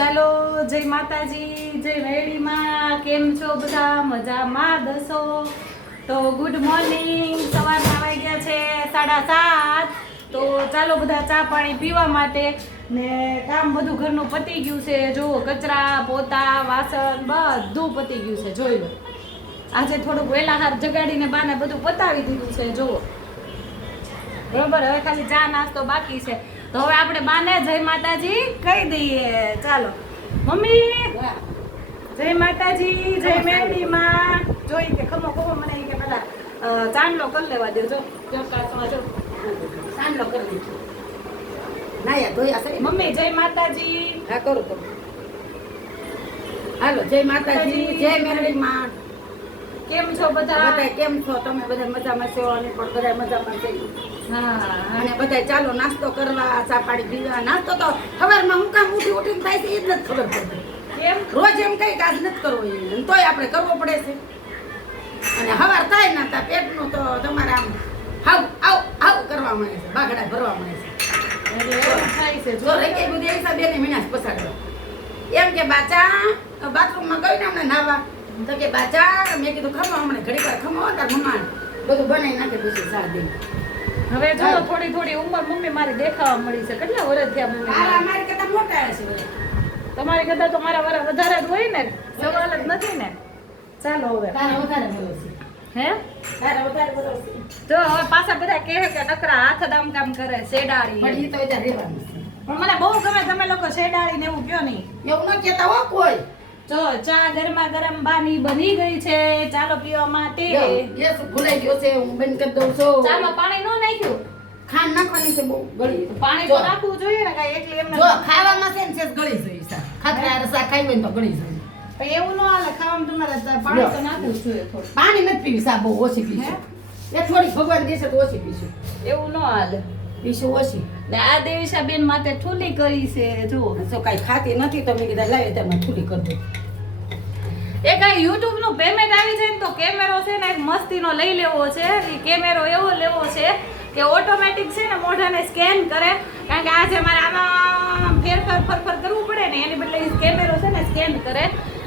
ચાલો જય માતાજી, જય વેડીમાં. કેમ છો બધા? મજામાં દસો? તો ગુડ મોર્નિંગ. સવારના વાગ્યા છે 7:30. તો ચાલો બધા ચા પાણી પીવા માટે ને કામ બધું ઘરનું પતી ગયું છે. જુઓ, કચરા પોતા વાસણ બધું પતી ગયું છે. જોઈ લો, આજે થોડુંક વહેલા હાર જગાડીને બાને બધું પતાવી દીધું છે. જુઓ બરોબર. હવે ખાલી ચા નાસ્તો બાકી છે. તો હવે આપણે બાને જય માતાજી કહી દઈએ. ચાલો મમ્મી, જય માતાજી, જય મેરડીમાં. જોઈ કે ખમો ખમો મને કે પેલા ચાંદલો કરી લેવા દેજો. જો કાચમાં જો ચાંદલો કરી દીધો. નાયા ધોયા છે મમ્મી જય માતાજી. હા કરું તો હાલો. જય માતાજી, જય મેરડીમાં. કેમ છો બધા? બધા કેમ છો? તમે બધા મજામાં છો? અને પણ બધા મજામાં છે. હા, અને બધા ચાલો નાસ્તો કરવા, ચા પાણી પીવા. નાસ્તો તો સવારમાં હું કામ ઉઠી ઉઠીને થાય છે એ જ નથી ખબર પડતી. કેમ? રોજ એમ કઈ કાજ નથી કરવો એ તોય આપણે કરવો પડે છે. અને સવાર થાય ને ત્યાં પેટનું તો તમારે આમ હાવ આવ આવ કરવા મળે છે, બાગડા ભરવા મળે છે. એટલે એવું થાય છે. જો રેકે બધી એસા બેને મીનાસ પસાડ્યો એમ કે બાચા બાથરૂમમાં ગઈ ને હમણાં નાવા તો કે બાચા મેં કીધું ખમો હમણાં ઘડી વાર ખમો તાર મમ્મા બધું બનાવી નાખે પછી સા દે. હવે જો થોડી થોડી ઉંમર મમ્મી મારી દેખાવા મળી છે. કેટલા વર્ષ થયા મમ્મી? મારી કરતા મોટા હશે બધા. તમારી કરતા તો મારા વરા વધારે જ હોય ને, સવાલ જ નથી ને. ચાલો હવે તારા વધારે બોલો છે. હે તારા વધારે બોલો છે. તો હવે પાછા બધા કહે કે નકરા હાથ દામ કામ કરે શેડાળી. પણ એ તો બધા રહેવાનું છે. પણ મને બહુ ગમે તમે લોકો શેડાળી ને એવું કયો નહીં. એવું ન કહેતા હો કોઈ. જો ચા ગરમા ગરમ બાની બની ગઈ છે. ચાલો પીવા માટે. યસ ભૂલાઈ ગયો છે, હું બંધ કરી દઉં છું. ચામાં પાણી ન નાખ્યું? ખાંડ નાખવાની છે બહુ ગળી. પાણી તો નાખવું જોઈએ ને, કાંઈ એકલી એમને. જો ખાવામાં છે ને છે ગળી જોઈએ સા. ખાખરા રસા ખાઈ હોય ને તો ગળી જોઈએ. પણ એવું ન હાલે. ખાવામાં તમારે પાણી તો નાખવું જ જોઈએ થોડું. પાણી નથી પીવી સા, બહુ ઓછી પીશું. એ થોડી ભગવાન દેશે તો ઓછી પીશું. એવું ન હાલે. પીશું ઓછી. ને આ દેવીશા બેન માટે ઠૂલી કરી છે. જો જો કાંઈ ખાતી નથી તો મેં કીધા લાવી તમે ઠૂલી કરી દો. એ કાંઈ યુટ્યુબ નું પેમેન્ટ આવી જાય ને તો કેમેરો છે ને એક મસ્તીનો લઈ લેવો છે. એ કેમેરો એવો લેવો છે કે ઓટોમેટિક છે ને મોઢાને સ્કેન કરે. કારણ કે આજે મારે આમાં ફેરફાર ફરફર કરવું પડે ને, એની બદલે કેમેરો છે ને સ્કેન કરે.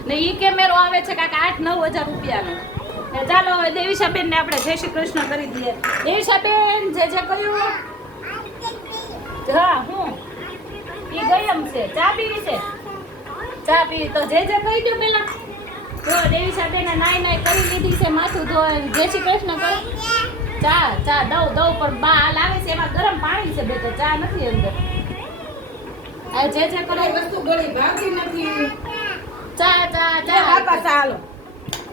ને એ કેમેરો આવે છે કાંઈક 8-9 હજાર રૂપિયાનો. ચાલો હવે દેવીશાબેન ને આપણે જય શ્રી કૃષ્ણ કરી દઈએ. દેવીશાબેન જે કહ્યું. હા, હું ઈ ગઈ એમ છે. ચા પીવી છે? ચા પી તો જે કહી દો પેલા. જો દેવીશાબેન નાઈ કરી લીધી છે, માથું ધોઈ જય શ્રી કૃષ્ણ કરો. ચા દઉં પણ બા હાલ આવે છે એમાં ગરમ પાણી છે. બે તો ચા નથી અંદર. આ જે કરો વસ્તુ ગળી ભાવતી નથી. ચા બાપા ચાલો.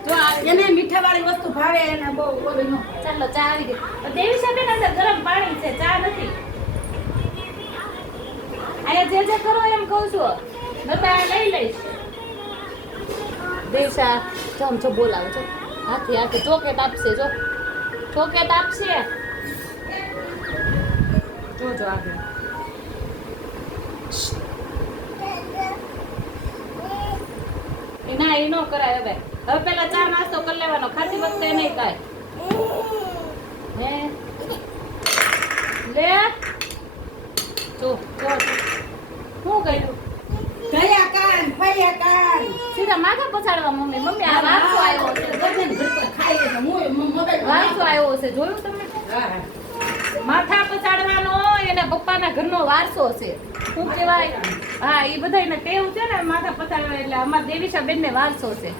જો એને મીઠા વાળી વસ્તુ ભાવે એને બહુ ઓલી નો. ચાલો ચા આવી ગઈ. દેવીશાબેન અંદર ગરમ પાણી છે, ચા નથી. અહીંયા જે કરો એમ કહું છું. નતા લઈ લઈશ. દેશા ચમ છો બોલાવે છો. હાથે ચોકેટ આપશે. જો ચોકેટ આપશે. જોજો આગળ. ના એ નો કરાય. હવે પેલા ચા નાસ્તો કરી લેવાનો. ખાતી વખતે નહીં કાંઈ. હે લે જો શું કર્યું? ગયા કાન ફર્યા કાન સીધા માથા પછાડવા. મમ્મી આ વારસો આવ્યો છે. ગરદન ભરતા ખાઈ લે છે. હું મોબાઈલ વારસો આવ્યો છે. જોયું તમે? હા માથા પછાડવાનો એના પપ્પાના ઘરનો વારસો છે. શું કહેવાય? હા, એ બધાને ટેવ છે ને માથા પછાડવા. એટલે અમાર દેવીશાબેન ને વારસો છે.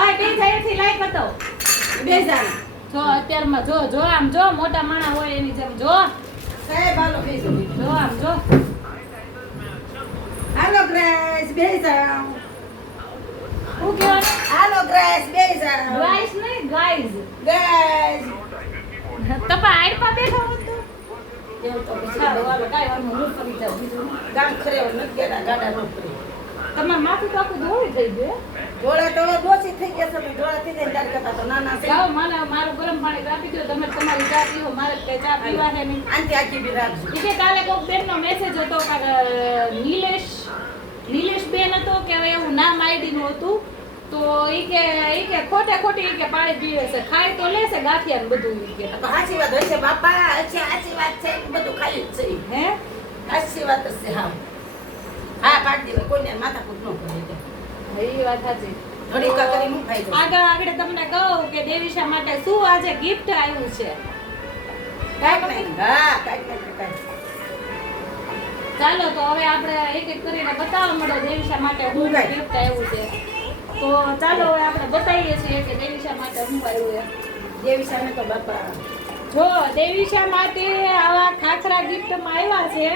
આ બે જાયથી લાઈક હતો. બે જાણ જો અત્યારમાં જો આમ જો મોટા માણા હોય એની જેમ જો. સાહેબ હાલો બેસો. જો આમ જો. હાલો ગ્રેસ બે જાઓ. શું કહેવાનું? હાલો ગ્રેસ બે જાઓ. ગાઈસ નહીં, ગાઈસ. ગ્રેસ તપા આડપા બેઠા હોત તો એવું તો સારું. હાલો કાંઈ વાંધો નહીં. હું કરી જાઉં. બીજું ગામ ખરે નથી ગયા ગાડા નો કરે. તમારું માથું તો આખું ધોળી થઈ ગયું. જોડા તો દોષી થઈ ગયા છે. જોડા થઈ જાય ત્યારે કરતા તો નાના છે. જાઓ મારું ગરમ પાણી આપી દો. તમે તમારી ચા પીવો. મારે કઈ ચા પીવા છે નહીં. આંટી આખી બી રાખજો. ઈ કે કાલે કોઈક બેનનો મેસેજ હતો નીલેશ બેન હતો કે હવે એવું નામ આઈડીનું હતું. તો ઈ કે ખોટી ઈ કે પાણી પીવે છે. ખાય તો લેશે ગાંઠિયા ને બધું. ઈ કે તો સાચી વાત હશે બાપા. સાચી વાત છે. બધું ખાઈ જ છે. હે સાચી વાત હશે. હા હા પાડી દેવાય. માથાકૂટ ન કરે એટલે. એ વાત સાચી. ઘડીકા કરીને હું ફાયદો? આગળ તમને કહું કે દેવીશા માટે શું આજે ગિફ્ટ આવ્યું છે. કાંઈક નહીં. હા, કાંઈક નહીં, કાંઈક. ચાલો તો હવે આપણે એક એક કરીને બતાવવા મળો દેવીશા માટે શું કાંઈ. ગિફ્ટ આવ્યું છે. તો ચાલો હવે આપણે બતાવીએ છીએ કે દેવીશા માટે શું આવ્યું છે. દેવીશાને તો બાપા જો દેવીશા માટે આવા ખાખરા ગિફ્ટમાં આવ્યા છે.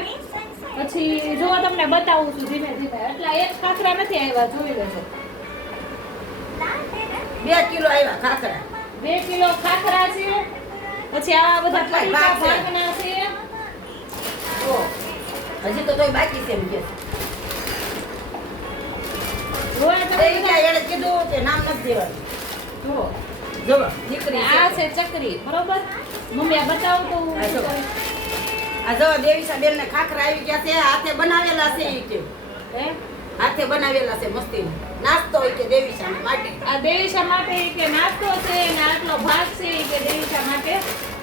પછી જો તમને બતાવું છું ધીમે ધીમે. એટલા એક ખાખરા નથી આવ્યા, જોઈ લેજો. 2 કિલો આવ્યા ખાખરા. 2 કિલો ખાખરા છે. પછી આવા બધા બટલાય પડીકા ભાગ છે. ભાગના છે. જો હજી તો તોય બાકી છે એમ કે જોયા તમે એ બધા? એને કીધું કે નામ નથી દેવાનું. જુઓ. જો દીકરી આ છે ચકરી, બરોબર? મમ્મી આ બતાવો તો હું આ જો. શું કરું? આ જો દેવીશા બેન ને ખાખરા આવી ગયા છે, હાથે બનાવેલા છે ઈ કે હે? હાથે બનાવેલા છે મસ્તી નાસ્તો ઈ કે દેવીશા માટે. આ દેવીશા માટે કે નાસ્તો છે ને આટલો ભાગ છે કે દેવીશા માટે.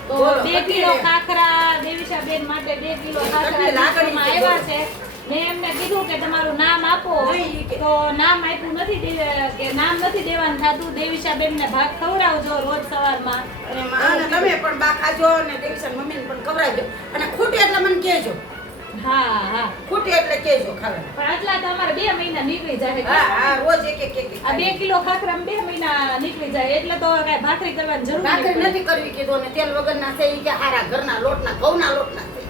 તો બોલો, 2 કેટલી કિલો રે? ખાખરા દેવીશા બેન માટે 2 કિલો ખાખરા કેટલી લાકડી ગિફ્ટમાં છે, આવ્યા બોલો. છે. મેં એમને કીધું કે તમારું નામ આપો. નહીં, ઈ કે- તો નામ આપ્યું નથી કે નામ નથી દેવાનું થતું. દેવીશા બેન ને ભાગ ખવડાવજો રોજ સવારમાં. અને માને તમે પણ બા ખાજો ને દેવીશા મમ્મીને પણ ખવડાવજો અને ખૂટે એટલે મને કહેજો. હા હા. ખૂટે એટલે કહેજો ખાવા. પણ આટલા તો અમારે 2 મહિના નીકળી જાય. હા હા રોજ એક એક એક આ 2 કિલો ખાખરા 2 મહિના નીકળી જાય એટલે તો કઈ ભાખરી કરવાની જરૂર ભાખરી નહીં પડે. નથી કરવી કીધું અને તેલ વગરના છે ઈ કે હારા ઘરના લોટના ઘઉંના લોટના છે.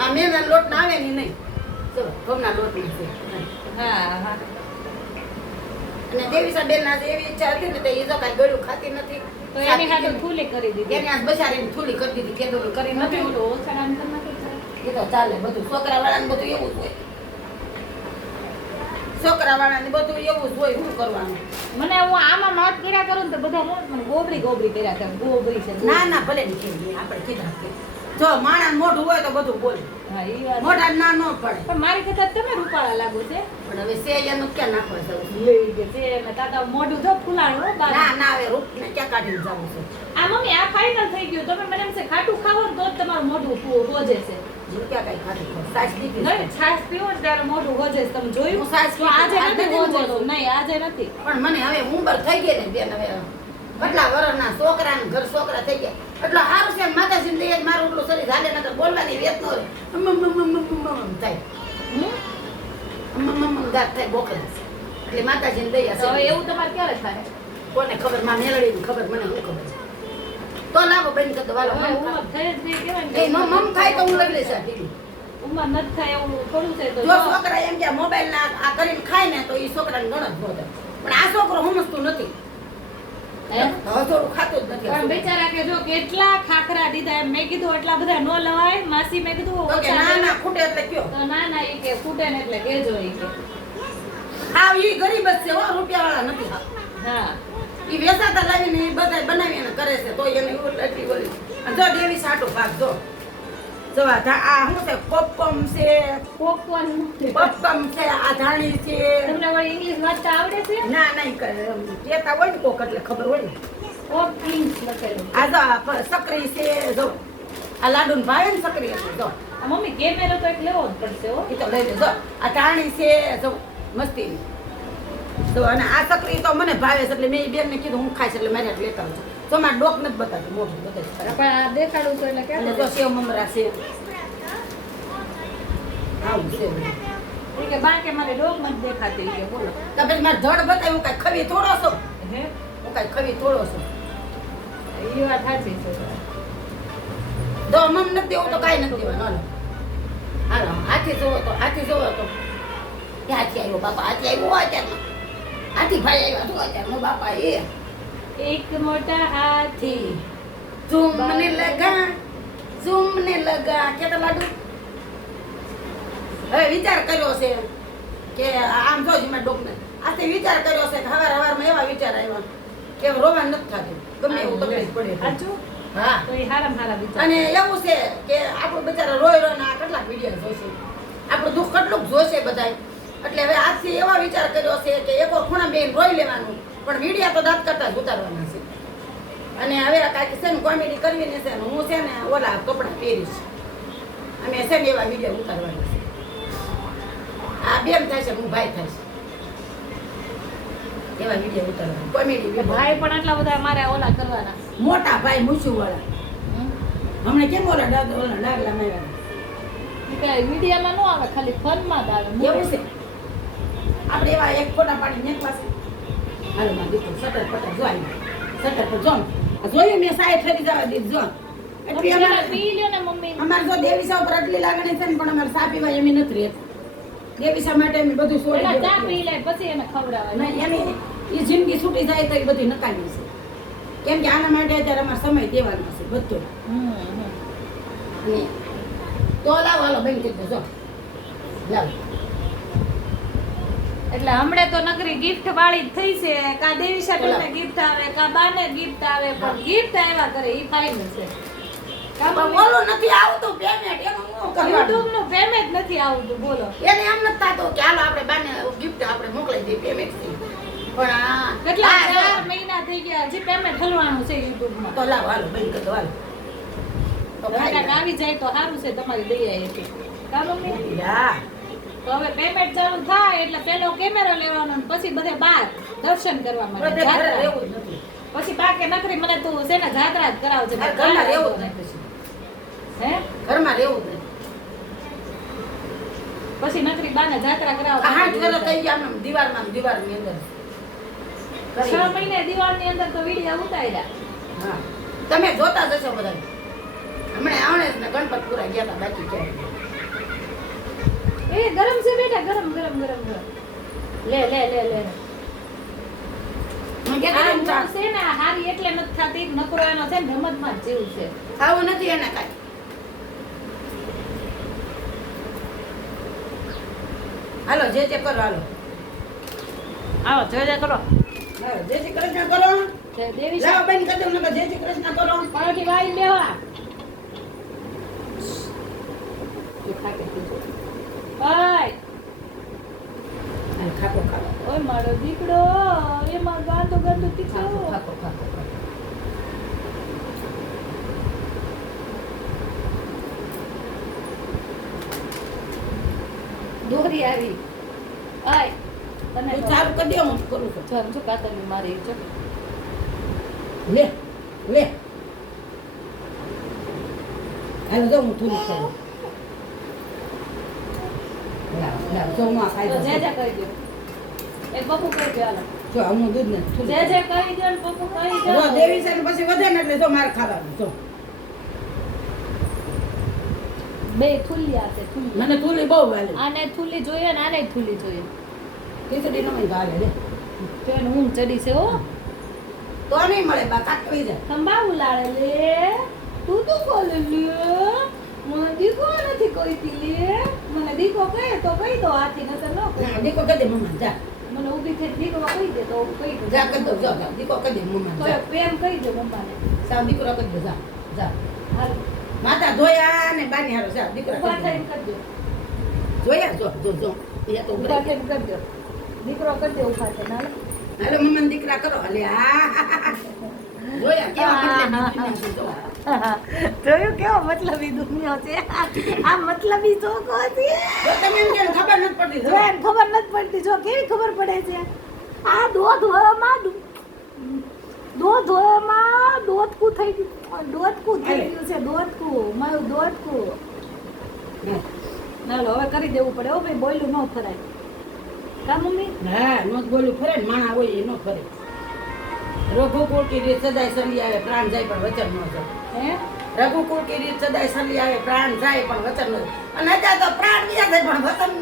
આ મેના લોટના આવે ને ઈ નહીં. ચલો ઘઉંના લોટના છે. હા હા. અને દેવીશા બેન ના એવી ઈચ્છા હતી ને તો એ તો કાંઈ ગળ્યું ખાતી નથી. તો એની હાથે થૂલી કરી દીધી. એની આ બચારીને થૂલી કરી દીધી કેદું કરી નથી નથી. ઓલું ઓછા નામ તો નથી કરે. એ તો ચાલે બધું છોકરા વાળાને બધું એવું જ હોય. છોકરા વાળાને બધું એવું જ હોય શું કરવાનું. મને હું આમાં માટ કર્યા કરું ને તો બધા મને ગોબરી ગોબરી કર્યા કરે. ગોબરી છે ના ના ભલે ની કેવી આપણે કીધા કે જો માણસ મોઢું હોય તો બધું બોલે. હા ઈ વાત. મોઢા ના ન પડે. પણ મારી કરતા તમે રૂપાળા લાગો છે. પણ હવે સે એનું ક્યાં નાખવા જવું છે? લઈ કે છે ને તાતા મોઢું જો ફૂલાણું હો બાર. ના ના હવે રૂપ ને ક્યાં કાઢીને જવું છે? આ મમ્મી આ ફાઇનલ થઈ ગયું. તમે મને એમ છે ખાટું ખાવો ને તો જ તમારું મોઢું હોજે છે. જીવ ક્યાં કઈ ખાતી હોય? સાસ દીધી છે. નહીં છાશ પીવો ને ત્યારે મોઢું હોજે છે. તમે જોયું? હું છાશ તો પીતી. આજે આજ નથી નથી હોજેલું. હોજેલું. નહીં આજે નથી. પણ મને હવે ઉંમર થઈ ગઈ ને બેન હવે કેટલા વર્ષના છોકરા ને ઘર છોકરા થઈ ગયા એટલે સારું છે માતાજીને દઈએ મારું એટલું શરીર હાલે નકર બોલવાની વેત નો રહે થાય ગાત થાય બોકરા એટલે માતાજીને દઈએ તો હવે એવું તમારે ક્યારે થાય? કોને ખબર માં મેળવીને ખબર મને શું ખબર છે તો લાવો બેન કદ વાલો હવે ઉંમર થઈ જ નહીં કહેવાય ને. એ મમ થાય તો હું લઈ લઈશ આ ટીવી ઉંમર નથી થાય એવું થોડું છે તો જો જો. છોકરા એમ કે મોબાઈલ ના આ કરીને ખાય ને તો એ છોકરાને ગણત બોલે પણ આ છોકરો સમજતું નથી હે? હવે થોડું ખાતું જ નથી આ પણ છોકરું. બેચારા કે જો કેટલા ખાખરા દીધા એમ. મેં કીધું એટલા બધા ન લવાય. માસી મેં કીધું તો કે ઓછા ના લેવાય. ના ખૂટે એટલે કયો તો ના ના એ કે ફૂટે ને એટલે કેજો એ કે. હા ઈ ગરીબ જ છે હો રૂપિયા વાળા નથી હા હા ઈ વેચાતા લાવીને ઈ બધા બનાવીને કરે છે તો એને એટલી બોલી જો દેવી સાટો ભાગ જો આ શું છે પોપકોર્ન છે પોપકોર્ન. પોપકોર્ન છે આ ધાણી છે તમને વળી ઇંગ્લિશ વાંચતા આવડે છે? ના ના ઈ કહેતા હોય ને કોક એટલે ખબર હોય ને પોપકિંગ લખેલું. આ જો આ સકરી છે જો આ લાડુ ને ભાવે ને સકરી હતી જો આ મમ્મી કેમેરો તો એક લેવો જ પડશે હો. ઈ તો લઈ લેજો આ ધાણી છે જો મસ્તીની તો અને આ સકરી તો મને ભાવે છે એટલે મેં ઈ બેનને કીધું હું ખાઈશ એટલે મારે લેતા આવજો તો મારે ડોક નથી બતાવતી મોઢું બતાવી પણ આ દેખાડું તો એટલે અને કેમ? જો સેવ મમરા છે આવું છે બધું. એ કે બા કે મારે ડોક મત દેખાતી કે બોલો. તો પછી મારે ધડ બતાવી હું કાંઈ ખવી થોડો છું હે? હું કાંઈ ખવી થોડો છું એ વાત સાચી છે. જો મમ નથી દેવું તો કાંઈ નથી દેવાનું હાલો હાથી જોવો તો ક્યાં હાથી આવ્યો બાપા હાથી આવ્યો અત્યારમાં હાથી ભાઈ આવ્યા શું અત્યારમાં બાપા એ એક મોટા હાથી. ઝૂમને લગા કેતા લાડુ હવે વિચાર કર્યો છે કે આમ જો મેં ડોકને આથી વિચાર કર્યો છે કે હવારમાં એવા વિચાર આવ્યા કે રોવા નથી થતું ગમે એવું તકલીફ પડે તો. સાચું? હા તો એ હારામાં હારા વિચાર. અને એવું છે કે આપણું બિચારા રોય રોય આ કેટલાક વિડીયો જોશે આપણું દુઃખ કેટલુંક જોશે બધાય એટલે હવે આજથી એવા વિચાર કર્યો છે કે એક ખૂણા બેન રોઈ લેવાનું પણ વિડીયા તો દાંત કરતા જ ઉતારવાના છે અને હવે કાંઈક છે ને કોમેડી કરવી ને છે ને હું છે ને ઓલા કપડાં પહેરીશ અમે છે ને એવા વિડીયો ઉતારવાના છે આ બેન થાય છે હું ભાઈ થાય છે એવા વિડીયો ઉતારવા કોમેડી ભાઈ પણ આટલા બધા મારે ઓલા કરવાના મોટા ભાઈ મૂછું વાળા હમણાં કેમ ઓલા ડાગલા માર્યા મીડિયામાં ન આવે ખાલી ફનમાં જ આવે એવું છે આપણે એવા એક ફોટા પાડી ને પાસે હાલો માં દીકરો સટર પટર જોઈ સટર પર જોમ જોયું મેં સાહેબ ફેરી જવા દીધ જો એટલે અમારે પી લ્યો ને મમ્મી અમારે જો દેવીસા ઉપર આટલી લાગણી છે ને પણ અમારે સા પીવા એમ નથી રહેતું દેવીસા માટે અમે બધું પેલા છોડી ચા પી લે પછી એને ખવડાવાય નહીં એની એ જિંદગી છૂટી જાય તો એ બધી નકામી છે કેમ કે આના માટે અત્યારે અમારે સમય દેવાનો છે બધો ને તો લાવો હાલો બેન કીધું જો લાવો એટલે હમણે તો નકરી ગિફ્ટ વાળી જ થઈ છે કા દેવીશા તમને ગિફ્ટ આવે કા બાને ગિફ્ટ આવે પણ ગિફ્ટ આવ્યા કરે ઈ ફાઇનલ છે પણ બોલો નથી આવતું પેમેન્ટ એનું શું કરવાનું YouTube નું પેમેન્ટ નથી આવતું બોલો એને એમ નથી થતું કે હાલો આપણે બાને ગિફ્ટ આપણે મોકલી દઈએ પેમેન્ટ થી પણ આ કેટલા 4 મહિના થઈ ગયા હજી પેમેન્ટ હલવાનું છે YouTube માં તો લાવો હાલો બેન કીધું હાલો તો કાંઈક આવી જાય તો સારું છે તમારી દયા હેઠી કા મમ્મી હા તો હવે પેમેન્ટ ચાલુ થાય એટલે પેલો કેમેરો લેવાનો ને પછી બધે બહાર દર્શન કરવા માટે બધે ઘરે જાત્રા. રહેવું જ નથી પછી બાકી નકરી મને તું છે ને જાત્રા જ કરાવજે આ ઘરમાં રહેવું જ નથી હે ઘરમાં રહેવું જ નથી પછી નકરી બાને જાત્રા કરાવ આ હાથ કરે થઈ ગયા આમ દીવારની અંદર 6 મહિને દિવાળની અંદર તો વિડિયો ઉતાર્યા હા તમે જોતા જશો બધા હમણાં આવણે ને ગણપતપુરા ગયા હતા બાકી ક્યાંય એ ગરમ છે બેટા ગરમ ગરમ ગરમ ગરમ લે લે લે લે હું આ કહેતી હતી હું છે ને આ હારી એટલે નથી થાતી નકરો એનો છે ને રમતમાં જ જેવું છે ખાવું નથી એને કાંઈ હાલો જે કરો હાલો આવો જોજે કરો હાલો જય શ્રી કૃષ્ણ કરો જય દેવી લાવો બેન કદમ નકર જય શ્રી કૃષ્ણ કરો પાણી વાઈ લેવા એ ખાકે પીજો ઓય અને ખાકો ખાકો ઓય મારો દીકડો એમાં ગાંધો ગાંધો તીખું ખાકો ખાકો દોરી આવી આય તને તું ચાલુ કરી દે હું કરું છું ચાલ જો કાતરની મારી જો લે લે હાલો જો હું થોડું કરું લાવ જો હું આ ખાઈ તો દઉં જે જે કહી દો એક બપુ કહી દો હાલો જો હું દૂધ ને થોડું જે જે કહી દો ને બપુ કહી દો જો દેવી સાહેબ પછી વધે ને એટલે જો મારે ખાવાનું જો બે થુલિયા છે થુલિયા મને થૂલી બહુ વાલે આને થુલી જોઈએ ને આને થુલી જોઈએ ખીચડી નો ગાલે લે તો એને ઊંઘ ચડી છે હો તો નહીં મળે બા કાટવી જાય ખંભા ઉલાડે લે તું તો બોલે લે મને દીકો નથી કહીતી લે મને દીકો કહે તો કહી દો આથી નતર ન કહે દીકો કહી દે મમ્મા જા મને ઊભી થઈ દીકો કહી દે તો કહી દો જા કરી દો જો દીકો કહી દે મમ્મા તો જા પ્રેમ કહી દો મમ્માને સાવ દીકરો કરી દો જા જા હાલ માતા ધોયા ને બાની હારો જા દીકરા ઉભા કરી થઈને દો કરી દો જોયા જો જો જો એ તો ઉભા ઉભા થઈને કરી દો દીકરો કરી દે ઉભા થઈને હાલ હાલો મમ્મા દીકરા કરો હાલે આ જોયા કેવા જોયું કેવો મતલબી દુનિયા છે આ મતલબી ચોકો છે તો તમે એમ કેમ ખબર નથી પડતી જો જોઈને ખબર નથી પડતી જો કેવી ખબર પડે છે આ દોધ હોવામાં દોધકું થઈ ગયું દોધકું થઈ ગયું છે દોધકું મારું દોધકું ચાલો હવે કરી દેવું પડે હો ભાઈ બોલ્યું ન ફરાય કા મમ્મી હા નો બોલું ફરે ને માણા હોય એ નો ફરે રઘુકુળ કી રીત સદાય સલી આવે પ્રાણ જાય પણ વચન ન જાય હે રઘુકુળ કી રીત સદાય સલી આવે પ્રાણ જાય પણ વચન ન જાય અને અત્યારે તો પ્રાણ બીજા જાય પણ વચન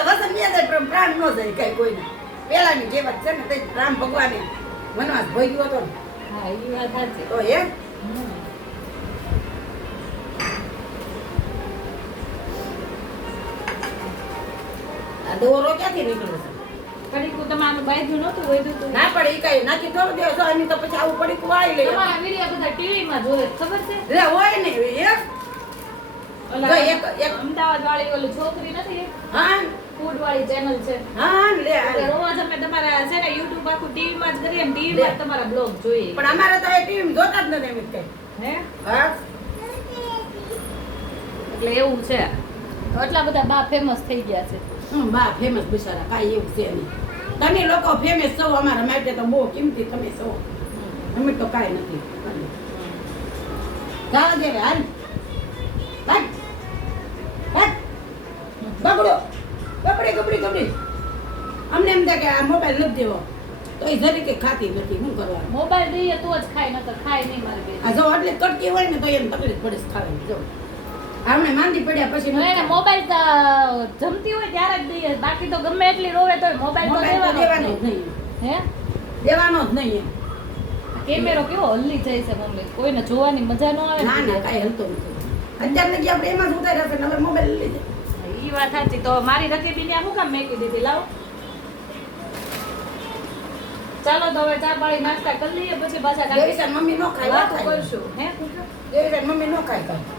વચન બીજા જાય પણ પ્રાણ ન જાય કઈ કોઈને પેલાની કહેવત છે ને તે રામ ભગવાને વનવાસ ભોગ્યો હતો ને હા એ વાત સાચી તો એ આ દોરો ક્યાંથી નીકળે છે પડીકું તમારું બાયધું નહોતું વધ્યું તું ના પડે ઈ કઈ નાખી થોડું દેશો એની તો પછી આવું પડી કુવાઈ લે તમારા વિડિયો બધા ટીવીમાં જોવે ખબર છે લે હોય ને એક ઓલા જો એક અમદાવાદ વાળી ઓલી છોકરી નથી હા ફૂડ વાળી ચેનલ છે હા લે એટલે રોજ અમે તમારા છે ને YouTube આખું ટીવીમાં જ કરીએ ને ટીવીમાં જ તમારા બ્લોગ જોઈએ પણ અમારે તો એ ટીવી જોતા જ નથી એમ કઈ હે હા એટલે એવું છે તો એટલા બધા બા ફેમસ થઈ ગયા છે બા ફેમસ બિચારા કાંઈ એવું છે નહીં. તમે લોકો ફેમસ છો અમારા માટે તો બહુ કિંમતી તમે છો. અમે તો કાંઈ નથી. જાવા દે હવે, હાલ ભાગ ભાગ બગડો ગબડી અમને એમ થાય કે આ મોબાઈલ નથી દેવો તો એ જરી કે ખાતી નથી. શું કરવાનું? મોબાઈલ દઈએ તો જ ખાય, નકર ખાય નહીં મારી બેન. આ જો એટલે કટકી હોય ને તો એમ તકલીફ પડે છે ખાવાની. જો આપણે માંદી પડ્યા પછી હવે એને મોબાઈલ તો જમતી હોય ત્યારે જ દઈએ, બાકી તો ગમે એટલી રોવે તો મોબાઈલ તો દેવાનો દેવાનો જ નહીં. હે દેવાનો જ નહીં. કેમેરો કેવો હલ્લી જાય છે મમ્મી, કોઈને જોવાની મજા ન આવે. ના ના કાંઈ હલતો નથી. અત્યાર લગી આપણે એમાં જ ઉતાર્યા છે ને હવે મોબાઈલ લઈ જાય. ઈ વાત સાચી. તો મારી રકીબીને આ શું કામ મેકી દીધી? લાવો ચાલો તો હવે ચા પાણી નાસ્તા કરી લઈએ, પછી પાછા દેવીસા મમ્મી નો ખાય વાતો વાત કરશું. કરશું. હે દેવીસા મમ્મી નો ખાય કાંઈ.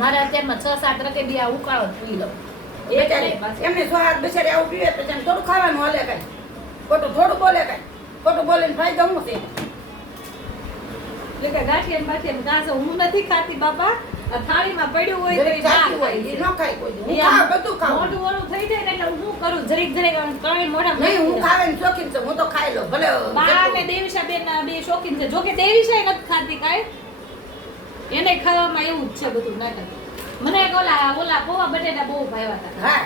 મારે અત્યારમાં 6-7 રકેબી આ ઉકાળો જ પી લઉં. એમને સ્વાદ બિચારી આવું પીવે તો તેને થોડું ખાવાનું હાલે કાંઈ, ખોટું થોડું બોલે કાંઈ, ખોટું બોલે ને ફાયદો શું છે? એટલે કે ગાંઠિયા ને બાઠિયા કાંસો હું નથી ખાતી બાપા. આ થાળીમાં પડ્યું હોય તો જરીક ઈ ના ચાખી હોય, ખાય. એ ન ખાય કોઈ દી. હું ઈ ખાવ, આમ બધું ખાવ. મોઢું ઓલું થઈ જાય ને એટલે હું કરું જરીક કણી મોઢા નહીં, હું ખાવાની શોખીન છું, હું તો ખાઈ લઉં ભલે બા જેટલું. ને દેવીશા બેન બે શોખીન છે. જોકે દેવીશા નથી ખાતી કાંઈ, એને ખાવામાં એવું જ છે બધું નાટક. મને એક ઓલા પૌવા બટેટા બહુ ભાવ્યા હતા. હા,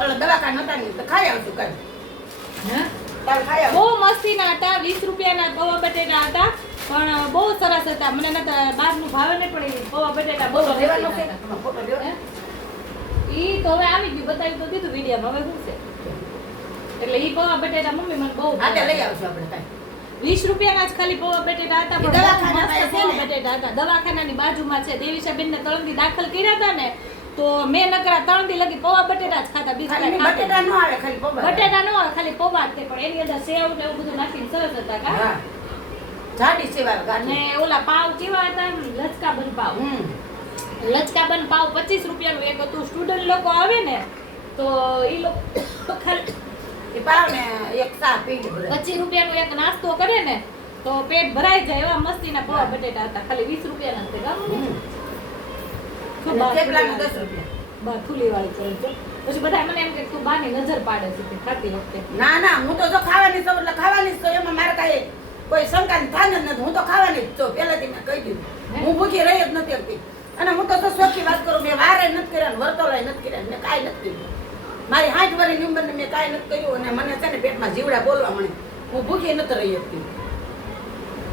ઓલો દવાખાને હતા ને તો ખાઈ આવશું કાંઈ. હે તારે ખાઈ બહુ આવશું. મસ્તીના હતા. 20 રૂપિયાના પૌવા બટેટા હતા, પણ બહુ સરસ હતા. મને નતા બહારનું ભાવે નહીં, પણ એ પૌવા બટેટા બહુ ફોટો લેવાનો છે? મસ્તીના હતા. તમારે ફોટો લેવાનો? ઈ તો હવે આવી ગયું, બતાવી તો દીધું વિડીયોમાં. હવે શું છે? એટલે ઈ પૌવા બટેટા મમ્મી મને બહુ હા, તે લઈ ભાવ્યા. આવશું આપણે કાંઈ. 20 રૂપિયાના જ ખાલી પૌવા બટેટા હતા, એ પણ દવાખાના બહુ મસ્ત પાસે છે ને? પૌવા બટેટા હતા. દવાખાનાની બાજુમાં છે. દેવીશાબેનને તળંદી દાખલ કર્યા હતા ને, તો મેં નકરા તળંદી લગી પૌવા બટેટા જ ખાતા, બીજું ખાલી કાંઈ ખાતા બટેટા ન આવે, ખાલી પૌવા. બટેટા નો આવે, ખાલી પૌવા જ તે, પણ એની અંદર સેવ ને એવું બધું નાખીને સરસ હતા કા. હા, જાડી સેવા અને ગાંઠી. ઓલા પાવ કેવા હતા? લચકાબન પાવ. લચકાબન પાવ 25 રૂપિયાનું એક હતું. સ્ટુડન્ટ લોકો આવે ને તો ઈ લોકો ખાલી એ પાવ ને એક ચા પી લે બધા. 25 રૂપિયાનો એક નાસ્તો કરે ને તો પેટ ભરાઈ જાય એવા મસ્તીના પૌવા બટેટા હતા. ખાલી 20 રૂપિયાના જ તે ગામ. અને થેપલાના 10 રૂપિયા. બા થૂલી વાળી કરે છે. પછી બધા મને એમ કે તું બાની નજર પાડે છે તે ખાતી વખતે. ના ના, હું તો જો ખાવાની છું એટલે ખાવાની જ છું. એમાં મારે કાંઈ કોઈ શંકા થાન જ નથી. હું તો ખાવાની જ છું, પહેલાથી મેં કહી દીધું. હું ભૂખી રહી જ નથી શકતી. અને હું તો શોખી વાત કરું, મેં વારે નથી કર્યા ને વર્તોલાય નથી કર્યા, મેં કાંઈ નથી કર્યું. મારી 60 વર્ષની ઉંમરને મેં કાંઈ નથી કર્યું, અને મને છે ને પેટમાં જીવડા બોલવા મળે. હું ભૂખી નથી રહી શકતી.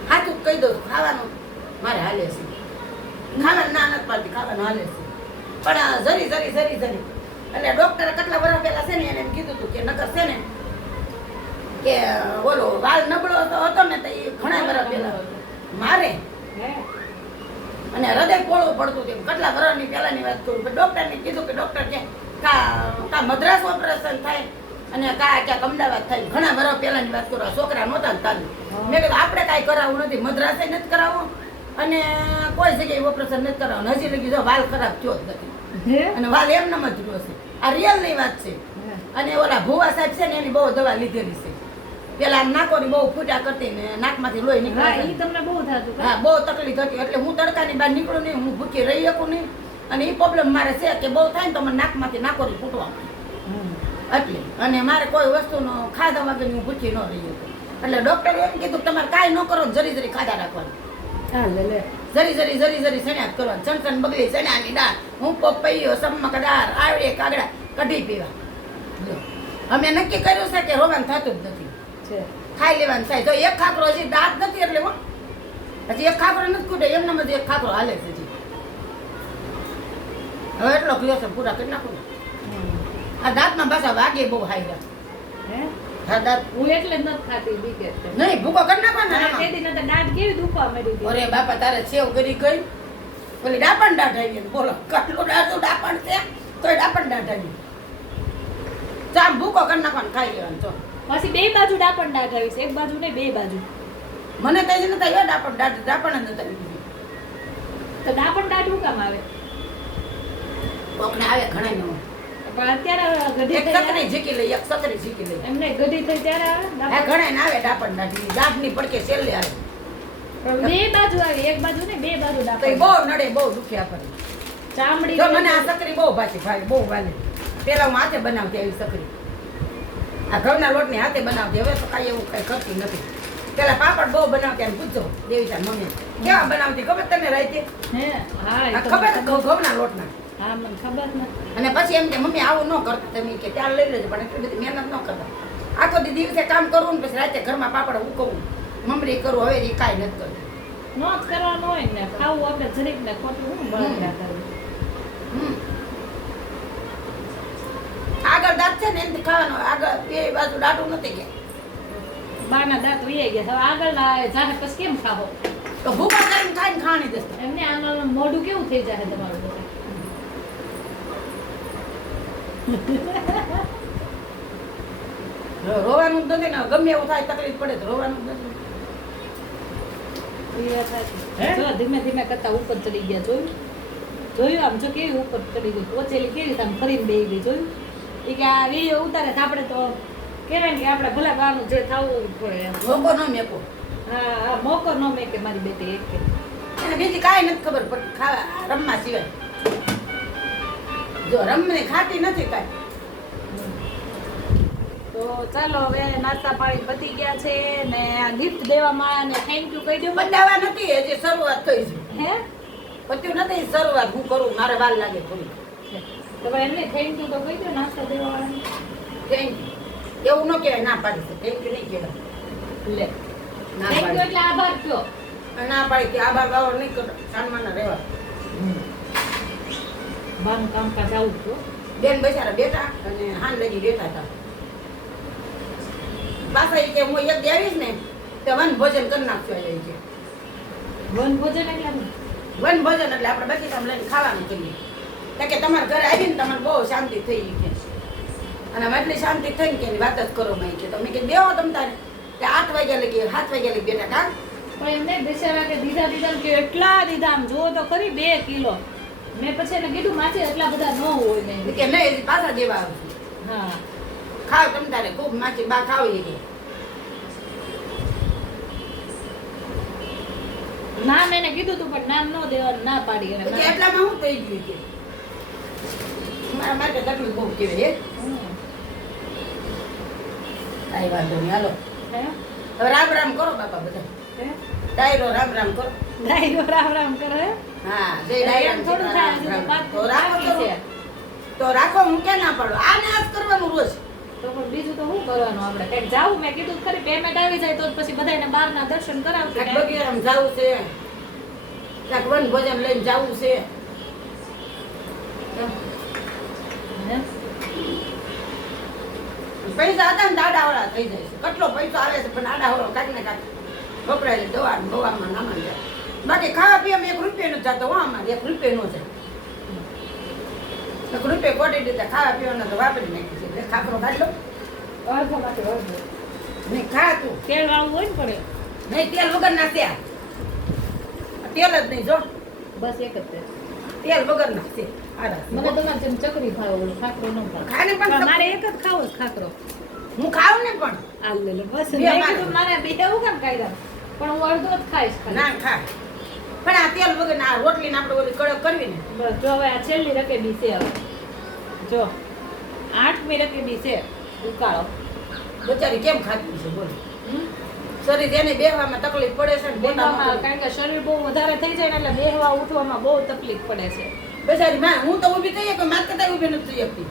સાચું કહી દઉં, ખાવાનું મારે હાલે છે. ખાવાનું ના નથી પાડતી, ખાવાનું હાલે છે. પણ જરી એટલે ડોક્ટરે કેટલા વર્ષ પહેલા છે ને એને એમ કીધું હતું કે નકર છે ને કે ઓલો વાલ નબળો હતો ને તો એ ઘણા વર્ષ પહેલા મારે હે અને હૃદય પોળવું પડતું હતું. કેટલા વર્ષની પહેલાની વાત કરું. પણ ડોક્ટરને કીધું કે ડોક્ટર કે કા મદ્રાસ ઓપરેશન થાય અને ક્યાંક અમદાવાદ થાય. ઘણા વર્ષ પહેલાની વાત કરું. છોકરા નહોતા ને તાલું. મેં કીધું આપણે કાંઈ કરાવવું નથી, મદ્રાસે નથી કરાવવું અને કોઈ જગ્યાએ ઓપરેશન નથી કરાવવાનું. હજી લગી જો વાલ ખરાબ થયો જ નથી અને વાલ એમનેમ જ રહ્યો છે. આ રિયલ ની વાત છે. અને ઓલા ભુવા સાહેબ છે ને એની બહુ દવા લીધેલી છે. પેલા આમ નાકોની બહુ ફૂટા કરતી ને નાકમાંથી લોહી હા, નીકળે. ઈ તમને બહુ થતું. હા, બહુ તકલીફ હતી. એટલે હું તડકાની બહાર નીકળું નહીં, હું ભૂખી રહી શકું નહીં. અને એ પ્રોબ્લેમ મારે છે કે બહુ થાય ને તો મને નાકમાંથી નાકોરી ફૂટવા માંડે. એટલે અને મારે કોઈ વસ્તુનો ખાધા વગરની હું ભૂખી ન રહી શકું. એટલે ડોક્ટરે એમ કીધું કે તમારે કાંઈ ન કરો, જરી ખાધા રાખવાનું. હા લે જરી સણ્યા કરવાનું. ચણચણ બગલી ચણાની દાળ, હું પપૈયો, સમક દાળ, આવડે કાગડા કઢી પીવા. લ્યો. અમે નક્કી કર્યું છે કે રોવાનું થતું જ નથી, છે. ખાઈ લેવાનું થાય. તો એક ખાખરો હજી દાંત નથી એટલે હજી એક ખાખરો નથી ખૂટે, એમનામ જ એક ખાખરો હાલે છે હજી. હવે એટલો ગયો છે, પૂરા કરી નાખું ને. આ દાંતમાં પાછા વાગે બહુ હાઈ રહ્યા. હે હા, દાંત હું એટલે જ નથી ખાતી બીકે છે. નહીં ભૂકો કરી નાખવાનો ને આ આમાં. તે દી નતા દાંત કેવી દુખવા મળી હતી. અરે બાપા, તારે સેવ કરી ગઈ ઓલી ડાપણ દાંત આવી ગઈ. બોલો કેટલું દાંતું ડાપણ છે તોય ડાપણ દાંત આવી. ચા ભૂકો કરી નાખવાનો, ખાઈ લેવાનું. ચો પછી બે બાજુ ડાપણ દાંત આવી છે, એક બાજુ ને બે બાજુ. મને તો જ નતા આવ્યા ડાપણ દાંત, ડાપણ જ નતા આવી. તો ડાપણ દાંત શું કામ આવે? કોકને આવે ઘણા નો. પણ અત્યારે ગધી એક થઈ સકરી ઝીકી લઈ, એક સકરી ઝીકી લઈ. એમને ગધી થઈ ત્યારે આવે આ ડાપણ. ઘણા ને આવે ડાપણ દાંત. દાંતની પડકે છેલ્લે આવે પણ બે બાજુ આવી, એક બાજુ ને બે બાજુ તો એ ડાપણ. બહુ નડે, બહુ દુખ્યા કરે. ચામડી જો મને આ સકરી બહુ ભાતી ભાઈ બહુ વાલે પેલા હું હાથે બનાવતી આવી સકરી આ ઘઉંના લોટની હાથે બનાવતી હવે તો કાંઈ એવું કાંઈ કરતી નથી પેલા પાપડ બહુ બનાવતી એમ પૂછજો દેવીતા મમ્મી કેવા બનાવતી ખબર તને રાતે હે હા આ ખબર ઘઉંના લોટના હા મને ખબર નથી અને પછી એમ કે મમ્મી આવું ન કરતા તમે કે ત્યાં લઈ લેજો પણ એટલી બધી મહેનત ન કરતા આખો દિવસે કામ કરવું ને પછી રાતે ઘરમાં પાપડ ઉકવવું મમરી કરવું હવે એ કાંઈ નથી કરવું નો જ કરવાનું હોય ને ખાવું આપણે જરીક ને ખોટું હું બળતરા કરવું આગળ દાંત છે ને એમથી ખાવાનું આગળ બે બાજુ દાંતું નથી કે બાના દાંત વહી ગયા હવે આગળ ના જાહે પછી કેમ ખાવો તો ભૂખા કરીને ખાઈને ખાણી દેશે એમને આનું મોઢું કેવું થઈ જાય તમારું બધું રોવાનું જ નથી ને ગમે એવું થાય તકલીફ પડે તો રોવાનું જ નથી જો ધીમે ધીમે કરતા ઉપર ચડી ગયા જોયું આમ જો કેવી ઉપર ચડી ગઈ પોચેલી કેવી આમ ફરીને બેહી ગઈ જોયું એ કે આ વિડીયો ઉતારે તો આપણે તો કહેવાય ને કે આપણે ભલા ગાવાનું જે થવું પડે એમ મોકો ન મેકો હા મોકો ન મેકે મારી બેટી એક કે એને બીજી કાંઈ નથી ખબર પણ ખાવા રમવા સિવાય જો રમને ખાતી નથી કાંઈ તો ચાલો હવે નાસ્તા પાણી પતી ગયા છે ને આ ગિફ્ટ દેવામાં અને થેન્ક યુ કહી દો બનાવવા નથી હજી શરૂઆત થઈ છે હે પત્યું નથી શરૂઆત હું કરું મારે વાર લાગે થોડી તો ભાઈ એમને થેન્ક યુ તો કહી દો નાસ્તા દેવાવાળાને થેન્ક યુ એવું ન કહેવાય ના પાડી છે થેન્ક યુ નહીં કહેવાય લે ના થેન્ક યુ પાડી એટલે આભાર કયો ના પાડી કે આભાર બાવા નહીં કરો સાનમાના રહેવા બાનું કામકાજ આવું છું બેન બચારા બેઠા અને હાન લગી બેઠા હતા પાછા ઈ કે હું એક દી આવીશ ને તે વન ભોજન કરી નાખજો એ કે વન ભોજન એટલે શું? વન ભોજન એટલે આપણે બાકી કામ લઈને ખાવાનું કરીએ કારણ કે તમારા ઘરે આવીને તમારે બહુ શાંતિ થઈ કે અને એટલી શાંતિ થઈ ને કે એની વાત જ કરો મેં કે તમે કે દેવો તમ તારે કે 8 વાગ્યા લગી 7 વાગ્યા લગી બેઠા કા પણ એમને બિચારા કે દીધા કે એટલા દીધા આમ જુઓ તો ખરી 2 કિલો મેં પછી એને કીધું માથે એટલા બધા ન હોય ને કે નહીં હજી પાછા દેવા આવશે હા ખાવ તમ તારે ખૂબ માછી બા ખાવી કે નામ એને કીધું તું પણ નામ ન દેવાનું ના પાડી એને કે એટલામાં હું થઈ ગયું કે મારા માટે તકલીફ બહુ કેવી હે કાંઈ વાંધો નહીં હાલો હે? હવે રામ રામ કરો બાપા બધા હે? ડાયરો રામ રામ કરો ડાયરો રામ રામ કરે હે? હા જય ડાયરા એમ થોડું થાય હજુ તો પાંચ તો રાખો બાકી છે. તો રાખો હું ક્યાં ના પાડું આને આજ કરવાનું રોજ તો પણ બીજું તો શું કરવાનું આપણે કંઈક જાવું મેં કીધું ખરી પેમેન્ટ આવી જાય તો જ પછી બધાને બહારના દર્શન કરાવશું કાંઈક બગીચામાં જાવું છે કાંઈક વન ભોજન લઈને જાવું છે હે? પૈસા હતા ને આડાવડા થઈ જાય છે કેટલો પૈસો આવે છે પણ આડાવડો કાંઈક ને કાંઈક વપરાય છે દવા બવામાં નામાં જાય બાકી ખાવા પીવામાં 1 રૂપિયો નથી જતો હો અમારે 1 રૂપિયો નો જાય 1 રૂપિયો કોટી દીધા ખાવા પીવાના તો વાપરી નાખી છે ખાખરો કાઢ લો અડધો બાકી અડધો નહીં ખા તું તેલ વાળું હોય ને પડે નહીં તેલ વગર નાખ્યા તેલ જ નહીં જો બસ એક જ તે તેલ વગર નાખશે મને તમારે જેમ ચકરી ભાવે ઓલું ખાખરો ન ભાવે ખાને પણ પણ મારે એક જ ખાવો છે ખાખરો હું ખાઉં ને પણ આ લે લે બસ બે મેં મારે. કીધું મારે બે એવું કેમ કાઢ્યા પણ હું અડધો જ ખાઈશ ખાલી. ના ખા પણ આ તેલ વગર ના રોટલી ને આપણે ઓલી કડક કરવી ને બસ જો હવે આ છેલ્લી રકેબી છે હવે જો 8મી રકેબી છે ઉકાળો બચારી કેમ ખાતી છે બોલ હમ? શરીર એને બેહવામાં તકલીફ પડે છે ને બેહવામાં બોલવામાં કારણ કે શરીર બહુ વધારે થઈ જાય ને એટલે બેહવા ઉઠવામાં બહુ તકલીફ પડે છે બચારી માં હું તો ઊભી થઈ કે માર કરતા ઊભી નથી થઈ શકતી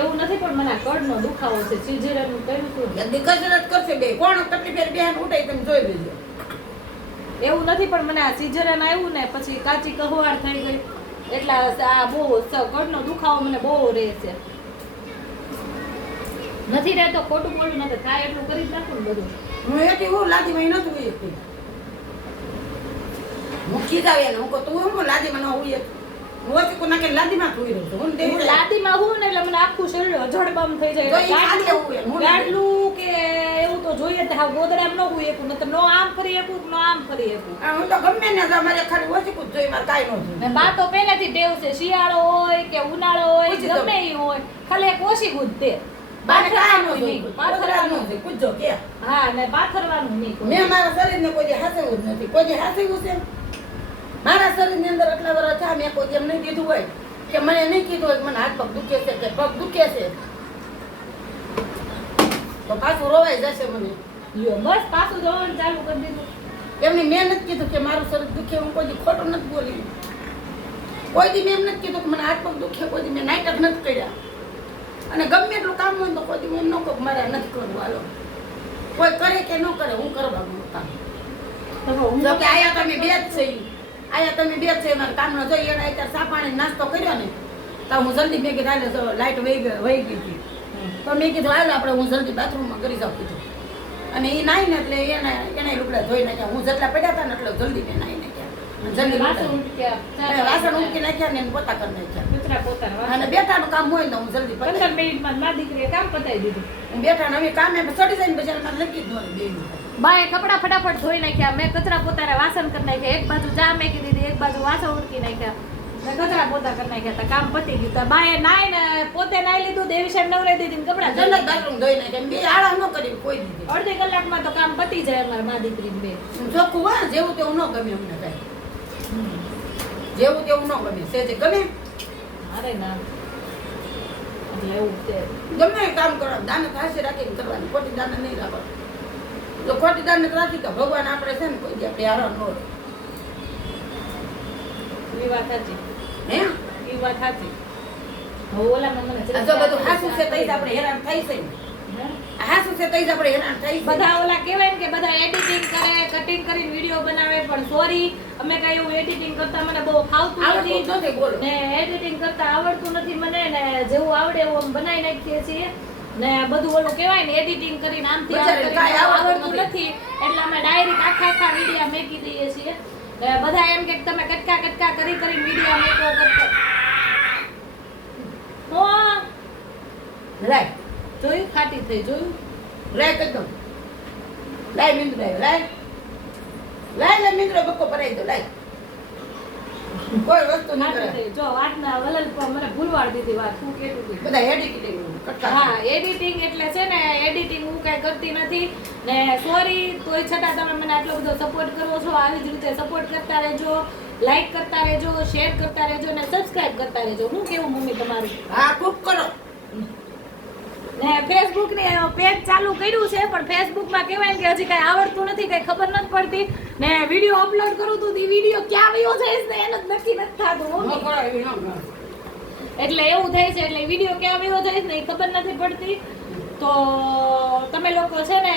એવું નથી પણ મને આ કડનો દુખાવો છે સિઝેરિયનનું કર્યું હતું જલ્દી કસરત કરશે બે કોણ તકલીફ એ બેહન ઉઠાઈ તમે જોઈ લેજો એવું નથી પણ મને આ સિઝેરિયન આવ્યું ને પછી કાચી કહવાર થઈ ગઈ એટલે આ બહુ કડનો દુખાવો મને બહુ રહે છે નથી રહેતો ખોટું બોલું નથી થાય એટલું કરી જ નાખું ને બધું હું એથી હું લાદી માં નથી હોઈ શકતી હું ખીજાવે ને હું કહું તું હું લાદીમાં ન હોઈ શકતી હું ઓછી કો નાખે લાદીમાં જ હોઈ રહું છું હું હું દેવી લાદીમાં હું ને એટલે મને આખું શરીર અજડબમ થઈ તો જાય ઈ ખાલી એવું હોય, હું ગાડલું કે એવું તો જોઈએ જ હા ગોદડામ ન હોય એકું નતર નો આમ ફરી એકું નો આમ ફરી એકું હું તો ગમે ને તો મારે ખાલી ઓછી કું જોઈ મારે કાંઈ ન ને જોઈ બા તો પહેલેથી ટેવ છે શિયાળો હોય કે ઉનાળો હોય પૂછી દઉં. ગમે ઈ હોય ખાલી એક ઓછી ગુદ દે બાને કાંઈ ન પાથરવાનું જોઈ નહીં, પાથરવાનું નથી પૂછજો કે હા ને પાથરવાનું નહીં કોઈ. મેં મારા શરીરને કોઈ દી હાચવ્યું જ નથી કોઈ દી હાચવ્યું છે મારા શરીરની અંદર એટલા વર્ષ થયા મેં કોઈ એમ નહીં કીધું હોય કે મને નહીં કીધું હોય કે મને હાથ પગ દુખે છે કે પગ દુખે છે તો પાછું રોવાઈ જશે મને લ્યો બસ પાછું જોવાનું ચાલુ કરી દીધું. એમની મેં નથી કીધું કે મારું શરીર દુખે હું કોઈ દી ખોટું નથી બોલી કોઈ દી મેં એમ નથી કીધું કે મને હાથ પગ દુખે કોઈ દી મેં નાટક નથી કર્યા અને ગમે એટલું કામ હોય તો કોઈ દી મેં ન કહું મારે નથી કરવું હાલો કોઈ કરે કે ન કરે હું કરવાનું કામ જો કે આયા તમે બે જ છે આયા તમે બે જ છે મારા કામનો જોઈ એને અત્યારે ચા પાણી નાસ્તો કર્યો ને તો હું જલ્દી મેં કીધું હાલે લાઈટ વહી ગઈ હતી તો મેં કીધું હાલ આપણે હું જલ્દી બાથરૂમમાં કરી જાઉં કીધું અને એ નાઈ ને એટલે એને લુગડા ધોઈ નાખ્યા હું જેટલા પડ્યા હતા ને એટલે જલ્દી મેં નાઈ નાખ્યા જલ્દી વાસણ ઉટકી નાખ્યા ને એને પોતા કરી નાખ્યા કૂતરા પોતાના અને બેઠાનું કામ હોય ને હું જલ્દી 15 મિનિટમાં મારી દીકરીએ કામ પતાવી દીધું. હું બેઠા ને હવે કામે ચડી જાય ને પછી મારે લખી જ દોરી બે બાએ કપડા ફટાફટ ધોઈ નાખ્યા, મેં કચરા પોતાના વાસણ કરી નાખ્યા, એક બાજુ ચા મેકી દીધી, એક બાજુ વાસણ ઉટકી નાખ્યા, મેં કચરા પોતા કરી નાખ્યા, તો કામ પતી ગયું. તો બાએ નાઈ ને પોતે નાઈ લીધું, દેવી સાહેબ નવરાઈ દીધી ને કપડા ધોઈ જન્નત બાથરૂમ ધોઈ નાખ્યા બે આળા ન કરી કોઈ દીધી અડધી કલાકમાં તો કામ પતી જાય અમારા મા દીકરી બે. ચોખ્ખું હોય જેવું તેવું ન ગમે અમને કઈ જેવું તેવું ન ગમે સેજે ગમે અરે ના એટલે એવું છે. ગમે એ કામ કરો દાનત હાશે રાખીને કરવાની ખોટી દાનત નહીં રાખવાની જો ખોટી દાનત રાખી તો ભગવાન આપણે છે ને કોઈ દી આપણે હારા ન રહે એ વાત સાચી, હે એ વાત સાચી. હવે ઓલામાં મને આ જો બધું હાસું છે તઈ જ આપણે હેરાન થઈ છે હે? હાસું છે તઈ જ આપણે હેરાન થઈ છે બધા ઓલા કહેવાય ને કે બધા એડિટિંગ કરે, કટિંગ કરીને વિડીયો બનાવે, પણ સોરી અમે કઈ એવું એડિટિંગ કરતા મને બહુ ફાવતું આવડતું જ નથી બોલો ને એડિટિંગ કરતા આવડતું નથી મને ને જેવું આવડે એવું અમે બનાવી નાખીએ છીએ ને બધું ઓલું કહેવાય ને એડિટિંગ કરીને આમથી આમ બિચારાને કરીને કાંઈ આવડતું આવડતું નથી એટલે અમે ડાયરેક્ટ આખા વિડીયો મેકી દઈએ છીએ. ને બધા એમ કે તમે કટકા કરી કરીને વિડીયો મેકો કરતા હો લાય જોયું ખાટી થઈ જોયું લાય કદમ લાય મિંદુ લાય લાય મિંદુ બક્કો પરાઈ દો લાય કોઈ વસ્તુ ન ખાટી કરે થઈ. જો વાતના વલલ પર મને ભૂલવાડ દીધી વાત હું કેતું હતી. બધા એડિટિંગ કટકા હા એડિટિંગ એટલે છે ને એડિટિંગ હું કઈ કરતી નથી ને સોરી તોય છતાં તમે મને આટલો બધો સપોર્ટ કરો છો, આવી જ રીતે સપોર્ટ કરતા રહેજો, લાઈક કરતા રહેજો, શેર કરતા રહેજો ને સબસ્ક્રાઇબ કરતા રહેજો. હું કેવું મમ્મી તમારું હા ખૂબ કરો ને ફેસબુક ની પેજ ચાલુ કર્યું છે પણ ફેસબુક માં કહેવાય ને કે હજી કઈ આવડતું નથી, કઈ ખબર નથી પડતી ને વિડીયો અપલોડ કરું તો વિડીયો ક્યાં આવ્યો છે ને એનું જ નક્કી નથી થતું ન મમ્મી. કરો એવું ન કરો એટલે એવું થાય છે એટલે વિડીયો ક્યાં આવ્યો જાય ને એ ખબર નથી પડતી. તો તમે લોકો છે ને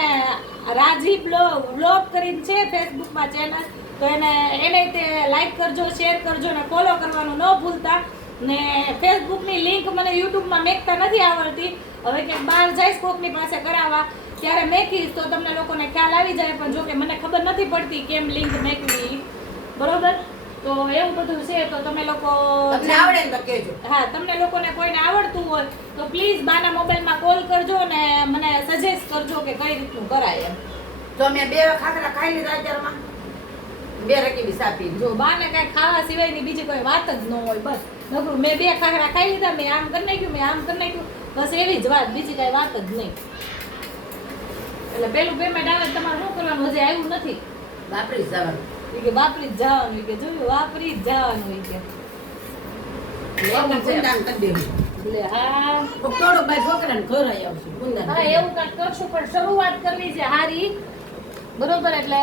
રાજી બ્લોગ કરીને છે ફેસબુકમાં ચેનલ, તો એને તે લાઈક કરજો, શેર કરજો ને ફોલો કરવાનું ન ભૂલતા. ને ફેસબુકની લિંક મને યુટ્યુબમાં મેકતા નથી આવડતી, હવે ક્યાંક બહાર જઈશ કોકની પાસે કરાવવા ત્યારે મેકીશ તો તમને લોકોને ખ્યાલ આવી જાય, પણ જો કે મને ખબર નથી પડતી કેમ લિંક મેકવી, બરોબર? તો એવું બધું છે. તો તમે લોકો તમને આવડે ને તો કહેજો હા તમને લોકોને કોઈને આવડતું હોય તો પ્લીઝ બાના મોબાઈલમાં કોલ કરજો ને મને સજેસ્ટ કરજો કે કઈ રીતનું કરાય એમ. તો મેં બે ખાખરા ખાઈ લીધા અત્યારમાં બે રકીબી સાપી જો બાને કાંઈ ખાવા સિવાયની બીજી કોઈ વાત જ ન હોય, બસ નકરું મેં બે ખાખરા ખાઈ લીધા, મેં આમ કરી નાખ્યું, મેં આમ કરી નાખ્યું, બસ એવી જ વાત, બીજી કાંઈ વાત જ નહીં. એટલે પેલું પેમેન્ટ આવે તમારે શું કરવાનું, હજી આવ્યું નથી. વાપરી જ જવાનું એ કે વાપરી જ જવાનું, કે જોયું વાપરી જ જવાનું એ કે ગુંદાન કરી દેવું એટલે હા થોડુંક ભાઈ છોકરાને ખવડાવી આવશું ગુંદાન હા એવું કાંઈક કરશું પણ શરૂઆત કરવી છે હારી, બરોબર? એટલે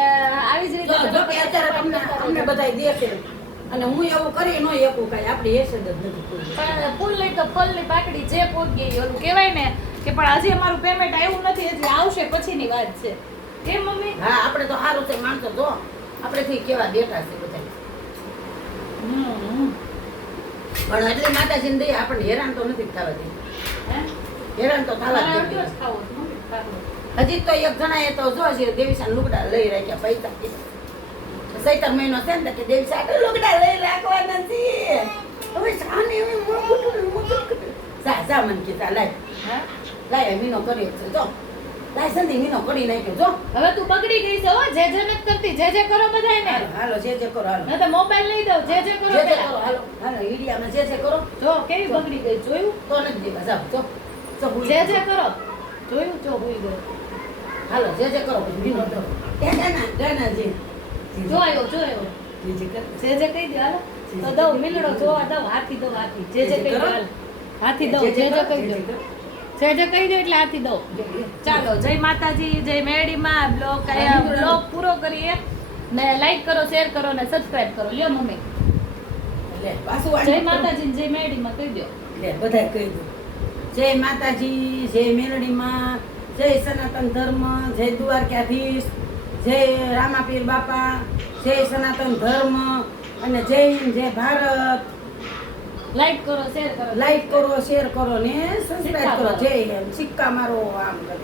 આવી જ રીતે જો કે અત્યારે તમને અમને બધાય દેશે અને હું એવું કરી ન એકું કાંઈ આપણી હેસદ જ નથી કોઈ. પણ ફૂલ લઈ તો ફળની પાકડી જે પોગી ઓલું કહેવાય ને કે પણ હજી અમારું પેમેન્ટ આવ્યું નથી, હજી આવશે પછીની વાત છે. કેમ મમ્મી? હા આપણે તો સારું છે માણસો જો આપણેથી કેવા બેઠા છે બધા પણ એટલે માતાજીને દઈએ આપણને હેરાન તો નથી થવા દે, હે? હેરાન તો થવા મારે જ અડધો દે. જ ખાવો છે, મમ્મી, ખાવો. હજી તો એક જણાએ તો જો છે દેવીસા લુગડા લઈ રાખ્યા પૈસા સૈતર મહિનો છે ને કે દેવીસા લુગડા લઈ રાખવાના છે હવે સાને હવે જા મન કીધા લાય હા? લાય મીનો કર્યો છે જો લાય સંધી મીનો કરી નાખ્યો જો હવે તું બગડી ગઈ છે હો, જે જે નથી કરતી, જે જે કરો બધાયને. હાલો હાલો જે કરો હાલો નહીં તો મોબાઈલ લઈ દઉં, જે જે કરો જે પેલા. કરો હાલો હાલો ઈડિયામાં જે કરો જો કેવી બગડી ગઈ, જોયું? તો નથી દેવા જાઓ જો જો હુઈ જે ગયો. જે કરો જોયું? જો હોઈ ગયો. હાલો જે કરો પછી મીનો દો એ ગાના જે જો આવ્યો, જો આવ્યો. જે કહી દો હાલો તો દઉં મિલડો જોવા દઉં હાથી દઉં હાથી જે કહી દો હાલ હાથી દઉં જે કહી દો જે કહી દો એટલે હાથી દઉં ચાલો જય માતાજી જય મેરડીમાં બ્લોગ પૂરો કરીએ ને લાઈક કરો શેર કરો ને સબસ્ક્રાઇબ કરો લ્યો મમ્મી લે પાછું જય માતાજી જય મેરડીમાં કહી દો લે બધાય કહી દો જય માતાજી જય મેરડીમાં જય સનાતન ધર્મ જય દ્વારકાધીશ જય રામાપીર બાપા જય સનાતન ધર્મ અને જય હિન્દ જય ભારત લાઈક કરો શેર કરો લાઈક કરો શેર કરો ને સબસ્ક્રાઇબ કરો જય હિન્દ સિક્કા મારો આમ કરે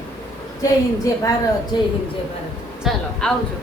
જય હિન્દ જય ભારત જય હિન્દ જય ભારત ચાલો આવજો